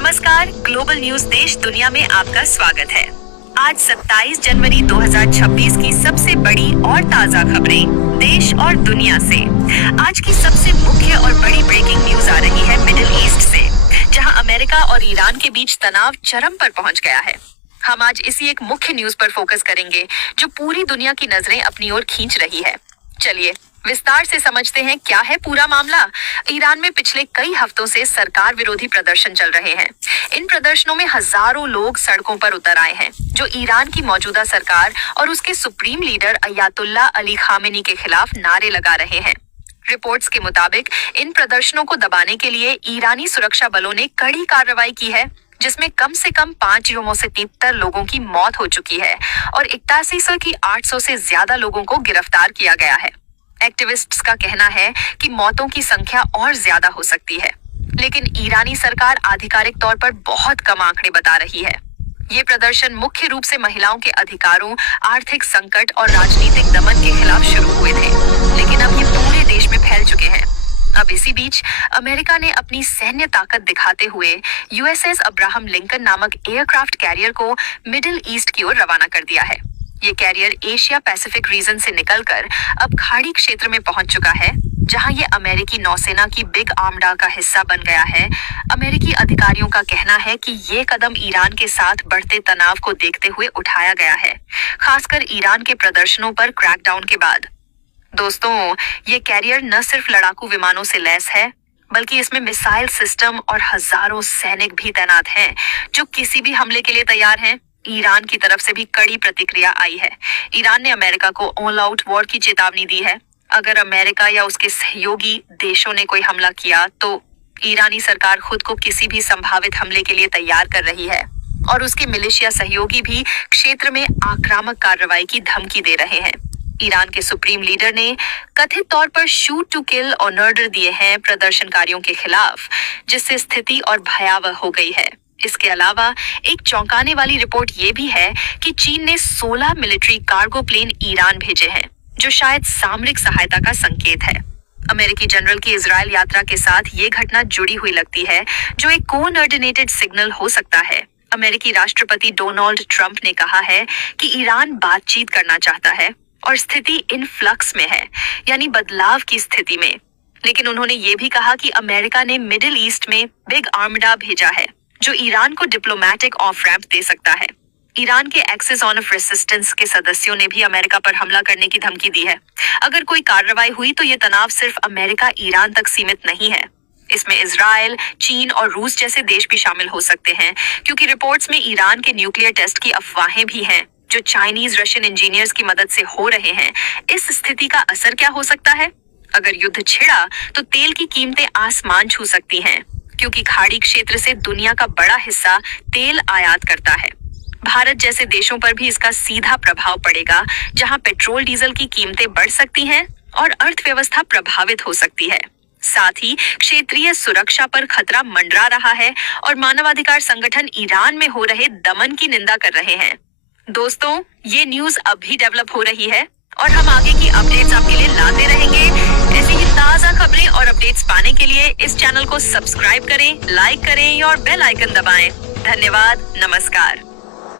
नमस्कार, global news देश दुनिया में आपका स्वागत है। आज 27 जनवरी 2026 की सबसे बड़ी और ताज़ा खबरें देश और दुनिया से। आज की सबसे मुख्य और बड़ी ब्रेकिंग न्यूज आ रही है मिडिल ईस्ट से, जहां अमेरिका और ईरान के बीच तनाव चरम पर पहुंच गया है। हम आज इसी एक मुख्य न्यूज पर फोकस करेंगे जो पूरी दुनिया की नजरें अपनी ओर खींच रही है। चलिए विस्तार से समझते हैं क्या है पूरा मामला। ईरान में पिछले कई हफ्तों से सरकार विरोधी प्रदर्शन चल रहे हैं। इन प्रदर्शनों में हजारों लोग सड़कों पर उतर आए हैं, जो ईरान की मौजूदा सरकार और उसके supreme leader Ayatollah Ali Khamenei के खिलाफ नारे लगा रहे हैं। रिपोर्ट्स के मुताबिक इन प्रदर्शनों को दबाने के लिए ईरानी सुरक्षा बलों ने कड़ी कार्रवाई की है, जिसमें कम से कम 5 युवकों से 73 लोगों की मौत हो चुकी है और 8800 की 800 से ज्यादा लोगों को गिरफ्तार किया गया है। एक्टिविस्ट्स का कहना है कि मौतों की संख्या और ज्यादा हो सकती है, लेकिन ईरानी सरकार आधिकारिक तौर पर बहुत कम आंकड़े बता रही है। ये प्रदर्शन मुख्य रूप से महिलाओं के अधिकारों, आर्थिक संकट और राजनीतिक दमन के खिलाफ शुरू हुए थे, लेकिन अब ये पूरे देश में फैल चुके हैं। अब इसी बीच अमेरिका ने अपनी सैन्य ताकत दिखाते हुए यूएसएस अब्राहम लिंकन नामक एयरक्राफ्ट कैरियर को मिडिल ईस्ट की ओर रवाना कर दिया है। ये कैरियर एशिया पैसिफिक रीजन से निकलकर अब खाड़ी क्षेत्र में पहुंच चुका है, जहां ये अमेरिकी नौसेना की बिग आर्मडा का हिस्सा बन गया है। अमेरिकी अधिकारियों का कहना है कि ये कदम ईरान के साथ बढ़ते तनाव को देखते हुए उठाया गया है, खासकर ईरान के प्रदर्शनों पर क्रैकडाउन के बाद। दोस्तों, ये कैरियर न सिर्फ लड़ाकू विमानों से लैस है, बल्कि इसमें मिसाइल सिस्टम और हजारों सैनिक भी तैनात हैं, जो किसी भी हमले के लिए तैयार हैं। ईरान की तरफ से भी कड़ी प्रतिक्रिया आई है। ईरान ने अमेरिका को ऑल आउट वॉर की चेतावनी दी है। अगर अमेरिका या उसके सहयोगी देशों ने कोई हमला किया तो ईरानी सरकार खुद को किसी भी संभावित हमले के लिए तैयार कर रही है और उसके मिलिशिया सहयोगी भी क्षेत्र में आक्रामक कार्रवाई की धमकी दे रहे हैं। ईरान के सुप्रीम लीडर ने कथित तौर पर शूट टू किल ऑर्डर दिए हैं प्रदर्शनकारियों के खिलाफ, जिससे स्थिति और भयावह हो गई है। इसके अलावा एक चौंकाने वाली रिपोर्ट ये भी है कि चीन ने 16 मिलिट्री कार्गो प्लेन ईरान भेजे हैं, जो शायद सामरिक सहायता का संकेत है। अमेरिकी जनरल की इजराइल यात्रा के साथ ये घटना जुड़ी हुई लगती है, जो एक कोऑर्डिनेटेड सिग्नल हो सकता है। अमेरिकी राष्ट्रपति डोनाल्ड ट्रंप ने कहा है कि ईरान बातचीत करना चाहता है और स्थिति इन फ्लक्स में है, यानी बदलाव की स्थिति में। लेकिन उन्होंने ये भी कहा कि अमेरिका ने मिडिल ईस्ट में बिग आर्मडा भेजा है, जो ईरान को डिप्लोमेटिक ऑफ रैंप दे सकता है। ईरान के एक्सिस ऑन ऑफ रेसिस्टेंस के सदस्यों ने भी अमेरिका पर हमला करने की धमकी दी है। अगर कोई कार्रवाई हुई तो ये तनाव सिर्फ अमेरिका ईरान तक सीमित नहीं है। इसमें इजराइल, चीन और रूस जैसे देश भी शामिल हो सकते हैं, क्योंकि रिपोर्ट्स में ईरान के न्यूक्लियर टेस्ट की अफवाहें भी हैं, जो चाइनीज रशियन इंजीनियर्स की मदद से हो रहे हैं। इस स्थिति का असर क्या हो सकता है? अगर युद्ध छिड़ा तो तेल की कीमतें आसमान छू सकती हैं, क्योंकि खाड़ी क्षेत्र से दुनिया का बड़ा हिस्सा तेल आयात करता है। भारत जैसे देशों पर भी इसका सीधा प्रभाव पड़ेगा, जहां पेट्रोल डीजल की कीमतें बढ़ सकती हैं और अर्थव्यवस्था प्रभावित हो सकती है। साथ ही क्षेत्रीय सुरक्षा पर खतरा मंडरा रहा है और मानवाधिकार संगठन ईरान में हो रहे दमन की निंदा कर रहे हैं। दोस्तों, ये न्यूज अभी डेवलप हो रही है और हम आगे की अपडेट्स आपके लिए लाते रहेंगे। ऐसी ही ताज़ा खबरें और अपडेट्स पाने के लिए इस चैनल को सब्सक्राइब करें, लाइक करें और बेल आइकन दबाएं। धन्यवाद, नमस्कार।